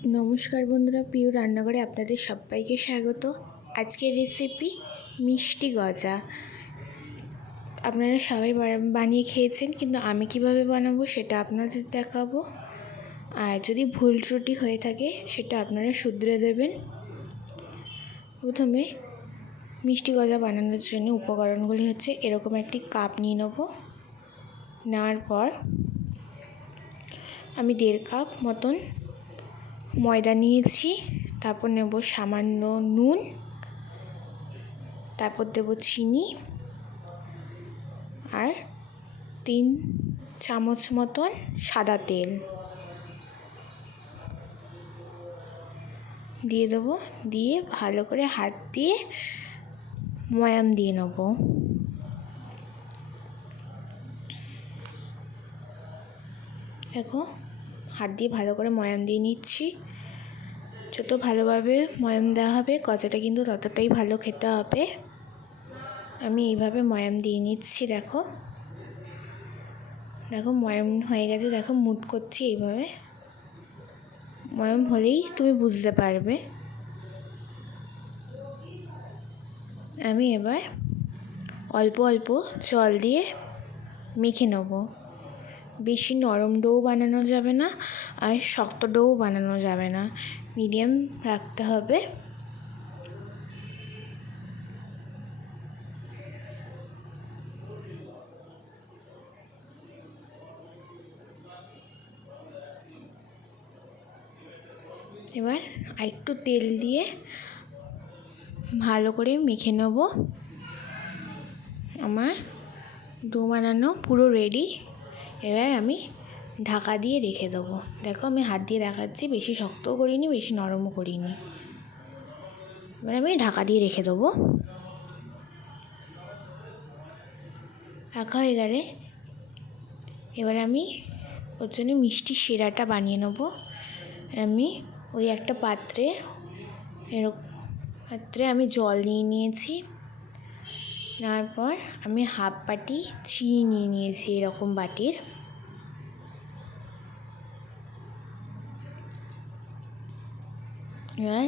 নমস্কার বন্ধুরা, পিউ রান্নাঘরে আপনাদের সবাইকে স্বাগত। আজকের রেসিপি মিষ্টি গজা। আপনারা সবাই বানিয়ে খেয়েছেন, কিন্তু আমি কিভাবে বানাবো সেটা আপনাদের দেখাবো। আর যদি ভুল ত্রুটি হয়ে থাকে সেটা আপনারা শুধরে দেবেন। প্রথমে মিষ্টি গজা বানানোর জন্য উপকরণগুলি হচ্ছে এরকম একটি কাপ নিয়ে নেব। নেওয়ার পর আমি 1.5 কাপ মতন ময়দা নিয়েছি। তারপর নেব সামান্য নুন, তারপর দেব চিনি আর 3 চামচ মতন সাদা তেল দিয়ে দেবো। দিয়ে ভালো করে হাত দিয়ে ময়াম দিয়ে নেব। দেখো, হাত দিয়ে ভালো করে ময়াম দিয়ে নিচ্ছি। যত ভালোভাবে ময়াম দেওয়া হবে গজাটা কিন্তু ততটাই ভালো খেতে হবে। আমি এইভাবে ময়াম দিয়ে নিচ্ছি। দেখো ময়াম হয়ে গেছে। দেখো মুট করছি এইভাবে। ময়াম হলেই তুমি বুঝতে পারবে। আমি এবার অল্প অল্প জল দিয়ে মেখে নেব। বেশি নরম ডো বানানো যাবে না, আর শক্ত ডো বানানো যাবে না, মিডিয়াম রাখতে হবে। এবার আরেকটু তেল দিয়ে ভালো করে মেখে নেব। আমার ডো বানানো পুরো রেডি। এবার আমি ঢাকা দিয়ে রেখে দেবো। দেখো, আমি হাত দিয়ে দেখাচ্ছি, বেশি শক্তও করিনি, বেশি নরমও করিনি। এবার আমি ঢাকা দিয়ে রেখে দেবো। রাখা হয়ে গেলে এবার আমি ওর জন্য মিষ্টি শিরাটা বানিয়ে নেব। আমি ওই একটা পাত্রে আমি জল নিয়ে নিয়েছি। নেওয়ার পর আমি 1/2 বাটি চিনি নিয়ে নিয়েছি, এরকম বাটির। এবার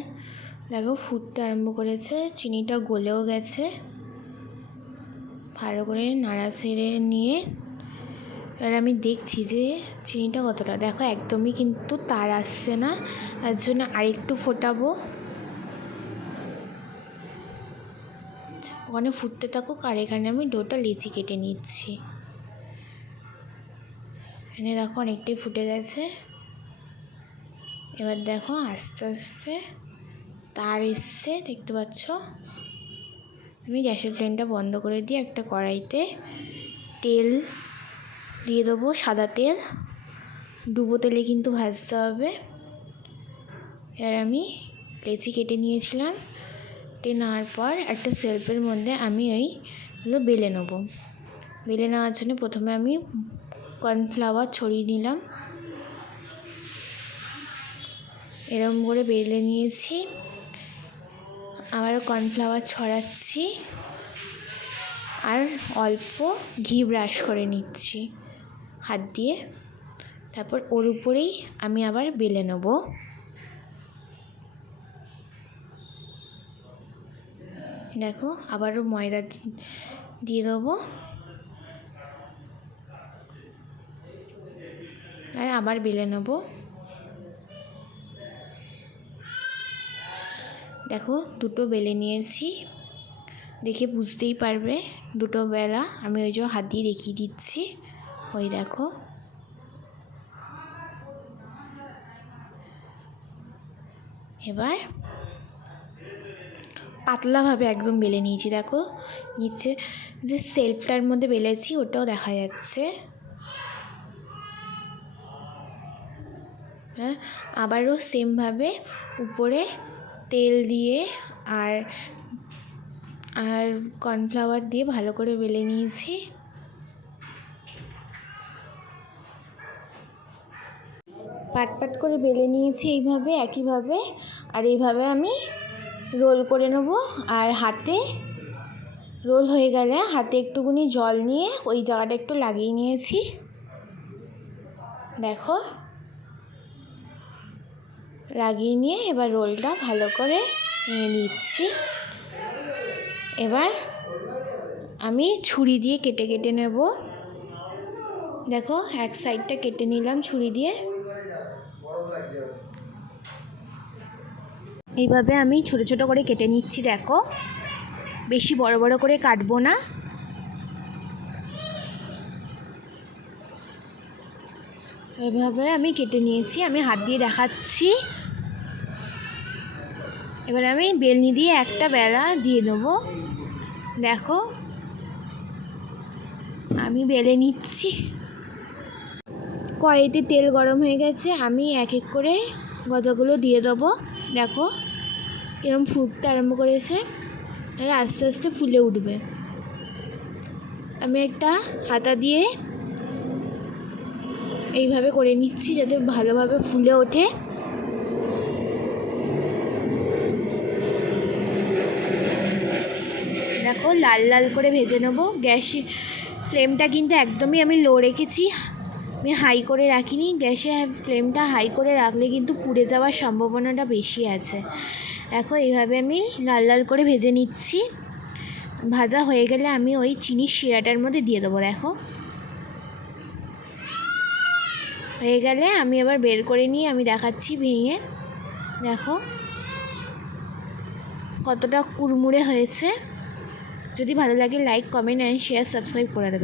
দেখো ফুটতে আরম্ভ করেছে, চিনিটা গলেও গেছে। ভালো করে নাড়া ছেড়ে নিয়ে এবার আমি দেখছি যে চিনিটা কতটা। দেখো একদমই কিন্তু তার আসছে না, তার জন্য আরেকটু ফোটাবো। ওখানে ফুটতে থাকুক, আর এখানে আমি ডোটা লেচি কেটে নিচ্ছি। এখানে দেখো অনেকটাই ফুটে গেছে। এবার দেখো আস্তে আস্তে তার এসছে, দেখতে পাচ্ছ। আমি গ্যাসের ফ্লেমটা বন্ধ করে দিয়ে একটা কড়াইতে তেল দিয়ে দেবো, সাদা তেল। ডুবো তেলে কিন্তু ভাজতে হবে। এবার আমি লেচি কেটে নিয়েছিলাম। নেওয়ার পর একটা সেলফের মধ্যে আমি ওইগুলো বেলে নেব। বেলে নেওয়ার জন্য প্রথমে আমি কর্নফ্লাওয়ার ছড়িয়ে নিলাম। এরকম করে বেলে নিয়েছি। আবারও কর্নফ্লাওয়ার ছড়াচ্ছি আর অল্প ঘি ব্রাশ করে নিচ্ছি হাত দিয়ে। তারপর ওর উপরেই আমি আবার বেলে নেব। দেখো আবারও ময়দা দিয়ে দেবো আর আবার বেলে নেব। দেখো দুটো বেলে নিয়েছি, দেখে বুঝতেই পারবে দুটো বেলা। আমি ওই যে হাত দিয়ে দেখিয়ে দিচ্ছি। ওই দেখো, এবার পাতলাভাবে একদম বেলে নিয়েছি। দেখো নিচে যে সেলফটার মধ্যে বেলেছি ওটাও দেখা যাচ্ছে। হ্যাঁ, আবারও সেমভাবে উপরে তেল দিয়ে আর কর্নফ্লাওয়ার দিয়ে ভালো করে বেলে নিয়েছি। পাট করে বেলে নিয়েছি এইভাবে, একইভাবে। আর এইভাবে আমি রোল করে নেব। আর হাতে রোল হয়ে গেলে হাতে একটুখানি জল নিয়ে ওই জায়গাটা একটু লাগিয়ে নিয়েছি। দেখো লাগিয়ে নিয়ে এবার রোলটা ভালো করে নিয়ে নিচ্ছি। এবার আমি ছুরি দিয়ে কেটে কেটে নেব। দেখো এক সাইডটা কেটে নিলাম ছুরি দিয়ে। এইভাবে আমি ছোট ছোট করে কেটে নিচ্ছি। দেখো বেশি বড় বড় করে কাটবো না। এভাবে আমি কেটে নিয়েছি, আমি হাত দিয়ে দেখাচ্ছি। এবার আমি বেলনি দিয়ে একটা বেলা দিয়ে দেবো। দেখো আমি বেলে নিচ্ছি। কড়াইতে তেল গরম হয়ে গেছে, আমি এক এক করে গজাগুলো দিয়ে দেবো। দেখো এরকম ফুটতে আরম্ভ করেছে, এটা আস্তে আস্তে ফুলে উঠবে। আমি একটা হাতা দিয়ে এইভাবে করে নিচ্ছি যাতে ভালোভাবে ফুলে ওঠে। দেখো লাল লাল করে ভেজে নেব। গ্যাসে ফ্লেমটা কিন্তু একদমই আমি লো রেখেছি, আমি হাই করে রাখিনি। গ্যাসে ফ্লেমটা হাই করে রাখলে কিন্তু পুড়ে যাওয়ার সম্ভাবনাটা বেশি আছে। দেখো এইভাবে আমি লাল লাল করে ভেজে নিচ্ছি। ভাজা হয়ে গেলে আমি ওই চিনির শিরাটার মধ্যে দিয়ে দেবো। দেখো হয়ে গেলে আমি এবার বের করে নিয়ে আমি দেখাচ্ছি ভেঙে। দেখো কতটা কুড়মুড়ে হয়েছে। যদি ভালো লাগে like, comment and share, subscribe করে দেবেন।